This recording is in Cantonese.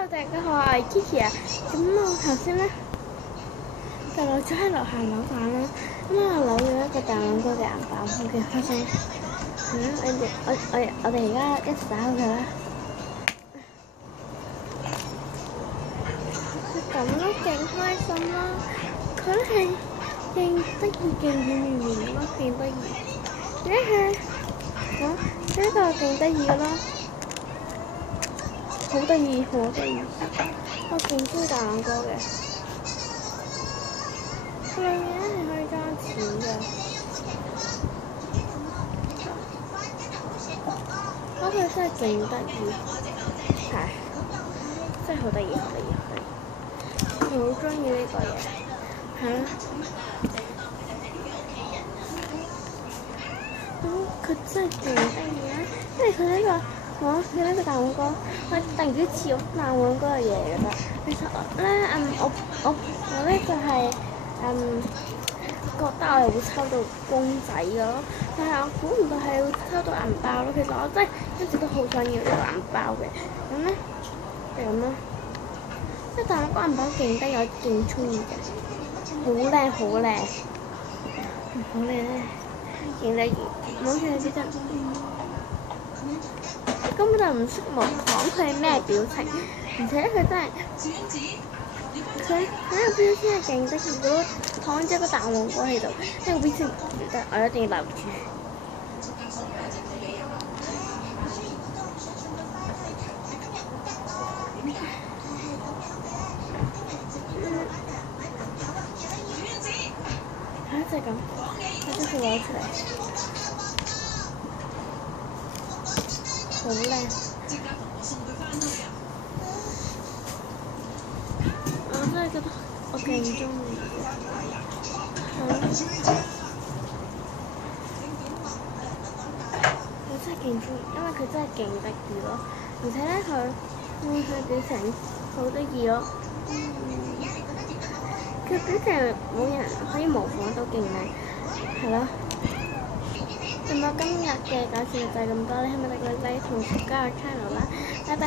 Hello，大家好，我係 Kiki 啊。咁我頭先咧就落咗喺樓下扭蛋啦。咁我扭咗一個大兩個嘅銀包，好嘅開心。我哋而家一齊打開佢啦。咁咯，勁開心啦！佢係勁得意、勁軟綿綿咯，勁得意。呢個勁得意嘅咯，好得意，好得意。我勁中意大兩個嘅，佢裏面係可以裝錢嘅。佢真係勁得意，係真係好得意，好得意，好得意。我好中意呢個嘢，係啦。佢真係勁得意啦，因為佢呢個大碗哥，我突然間似大碗哥嘅嘢嚟㗎。其實咧，我咧就係覺得我係會抽到公仔㗎咯，但係我估唔到係會抽到銀包咯。其實我真係一直都好想要呢個銀包嘅，咁咧就咁咯。即係大碗哥銀包勁得意，我勁中意嘅，好靚好靚，好靚咧！勁得意，冇錯嗰陣，根本就唔識模仿佢係咩表情，而且佢真係，佢呢個標籤係勁得意嘅咯，躺咗個大黃瓜喺度，呢個標籤唔得，我一定要留住。就係咁，我將佢攞出嚟，好靚。我真係覺得我勁中意嘅，我真係勁中意，因為佢真係勁得意咯，而且咧佢表情好得意咯。佢表情冇人可以模仿到，勁靚，係咯。咁我今日嘅搞笑就係咁多，你係咪嚟個 like 同加入 channel 啦？拜拜。